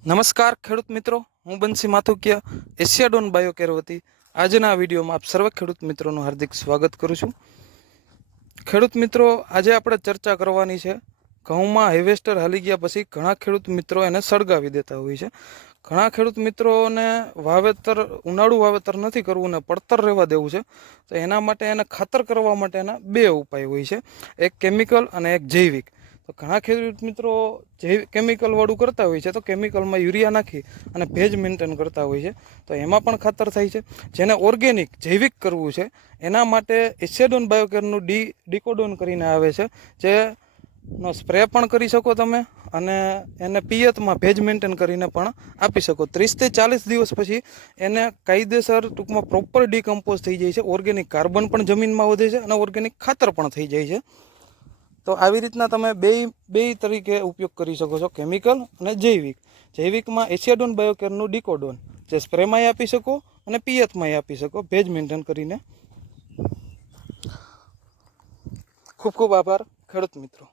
નમસ્કાર ખેડૂત મિત્રો, હું બંસી માથુકિયા એશિયાડોન બાયોકેર વતી આજના વિડીયોમાં આપ સર્વ ખેડૂત મિત્રોનું હાર્દિક સ્વાગત કરું છું. ખેડૂત મિત્રો, આજે આપણે ચર્ચા કરવાની છે ઘઉંમાં હાર્વેસ્ટર હાલી ગયા પછી ઘણા ખેડૂત મિત્રો એને સળગાવી દેતા હોય છે. ઘણા ખેડૂત મિત્રોને ઉનાળુ વાવેતર નથી કરવું ને પડતર રહેવા દેવું છે, તો એના માટે એને ખાતર કરવા માટેના બે ઉપાય હોય છે, એક કેમિકલ અને એક જૈવિક. તો ઘણા ખેડૂત મિત્રો કેમિકલ વાળું કરતા હોય છે, તો કેમિકલમાં યુરિયા નાખી અને ભેજ મેન્ટેન કરતા હોય છે, તો એમાં પણ ખાતર થાય છે. જેને ઓર્ગેનિક જૈવિક કરવું છે એના માટે એશિયાડોન બાયોકેરનું ડીકોડોન કરીને આવે છે, જેનો સ્પ્રે પણ કરી શકો તમે અને એને પિયતમાં ભેજ મેન્ટેન કરીને પણ આપી શકો. 30 થી 40 દિવસ પછી એને કાયદેસર ટૂંકમાં પ્રોપર ડીકમ્પોઝ થઈ જાય છે, ઓર્ગેનિક કાર્બન પણ જમીનમાં વધે છે અને ઓર્ગેનિક ખાતર પણ થઈ જાય છે. તો આવી રીતના તમે બે તરીકે ઉપયોગ કરી શકો છો, કેમિકલ અને જૈવિક. જૈવિકમાં એશિયાડોન બાયોકેરનું ડીકોડોન, જે સ્પ્રેમાંય આપી શકો અને પિયતમાંય આપી શકો ભેજ મેન્ટેન કરીને. ખૂબ ખૂબ આભાર ખેડૂત મિત્રો.